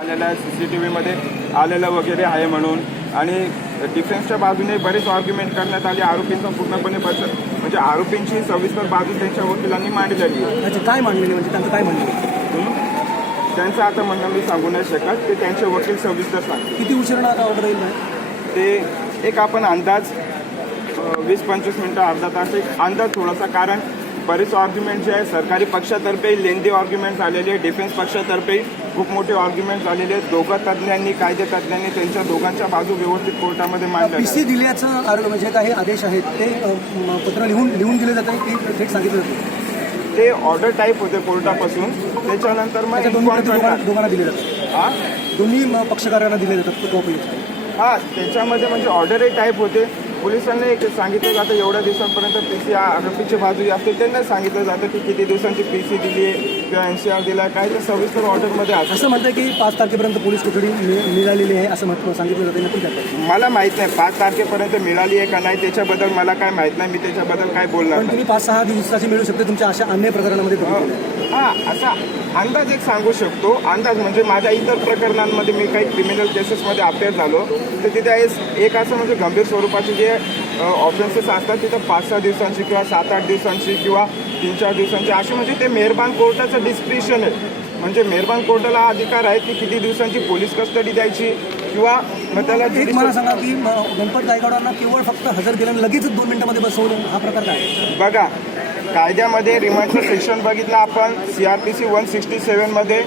आलेलं आहे C C T व्हीमध्ये आलेलं वगैरे आहे म्हणून. आणि डिफेन्सच्या बाजूने बरेच आर्ग्युमेंट करण्यात आले. आरोपींचा पूर्णपणे बच म्हणजे आरोपींची सविस्तर बाजू त्यांच्या वकिलांनी मांडलेली आहे. काय मांडलेले म्हणजे त्यांचं काय म्हणणं त्यांचं आता म्हणणं मी सांगू नाही शकत. ते त्यांचे वकील सविस्तर सांगतील. किती उशिरा आता ऑर्डर येईल ते एक आपण अंदाज वीस पंचवीस मिनटं अर्धा तास एक अंदाज थोडासा. कारण बरेच आर्ग्युमेंट जे आहे सरकारी पक्षातर्फे लेंदी आर्ग्युमेंट झालेले आहे. डिफेन्स पक्षातर्फे खूप मोठे आर्ग्युमेंट झालेले आहेत. दोघं तज्ज्ञांनी कायदे तज्ज्ञांनी त्यांच्या दोघांच्या बाजू व्यवस्थित कोर्टामध्ये मांडल्या पीसी दिल्याचं म्हणजे काही आदेश आहेत ते पत्र लिहून लिहून दिले जातं की थेट सांगितलं जातं. ते ऑर्डर टाईप होते कोर्टापासून. त्याच्यानंतर मग दोघांना दिले जातात. हा? दोन्ही पक्षकारांना दिले जातात हा त्याच्यामध्ये म्हणजे ऑर्डरही टाईप होते. पोलिसांना एक सांगितलं जातं एवढ्या दिवसांपर्यंत पी सी आरोपीची बाजू असते. त्यांना सांगितलं जातं की किती दिवसांची पी सी दिली आहे किंवा एन सी आर दिला काय ते सविस्तर ऑर्डरमध्ये असतं. असं म्हणतं की पाच तारखेपर्यंत पोलीस कोठडी मि- मिळालेली आहे असं म्हटलं सांगितलं जातं नक्की काय मला माहीत नाही पाच तारखेपर्यंत मिळाली आहे का नाही त्याच्याबद्दल मला काय माहीत नाही मी त्याच्याबद्दल काय बोलणार पण नाही. तुम्ही पाच सहा दिवसाची मिळू शकते तुमच्या अशा अन्य प्रकरणामध्ये आहे. हा असा अंदाज एक सांगू शकतो. अंदाज म्हणजे माझ्या इतर प्रकरणांमध्ये मी काही क्रिमिनल केसेसमध्ये अपेअर झालो. तर तिथे एक असं म्हणजे गंभीर स्वरूपाचे जे ऑफेन्सेस असतात तिथं पाच सहा दिवसांची किंवा सात आठ दिवसांची किंवा तीन चार दिवसांची अशी म्हणजे ते मेहरबान कोर्टाचं डिस्क्रिप्शन आहे. म्हणजे मेहरबान कोर्टाला अधिकार आहे की किती दिवसांची पोलीस कस्टडी द्यायची किंवा मग त्याला एक मला सांगा की गणपत गायकवाडांना केवळ फक्त हजर केलं लगेच दोन मिनिटांमध्ये बसवलं हा प्रकार काय? बघा कायद्यामध्ये रिमांडचं सेक्शन बघितलं आपण C R P C one sixty सेवनमध्ये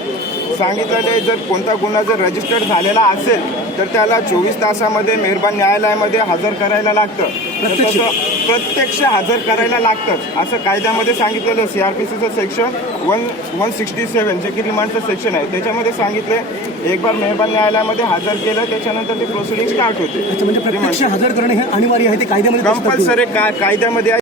सांगितलेलं आहे जर कोणता गुन्हा जर रजिस्टर्ड झालेला असेल तर त्याला चोवीस तासामध्ये मेहरबान न्यायालयामध्ये हजर करायला लागतं? तसं प्रत्यक्ष हजर करायला लागतंच असं कायद्यामध्ये सांगितलेलं सी आर पी सीचं section one one sixty seven जे की रिमांडचं सेक्शन आहे त्याच्यामध्ये सांगितले एक बार मेहरबान न्यायालयामध्ये हजर केलं त्याच्यानंतर ती प्रोसिडिंग स्टार्ट होते. म्हणजे हजर करणे हे अनिवार्य आहे ते कायद्यामध्ये. कंपल्सरी कायद्यामध्ये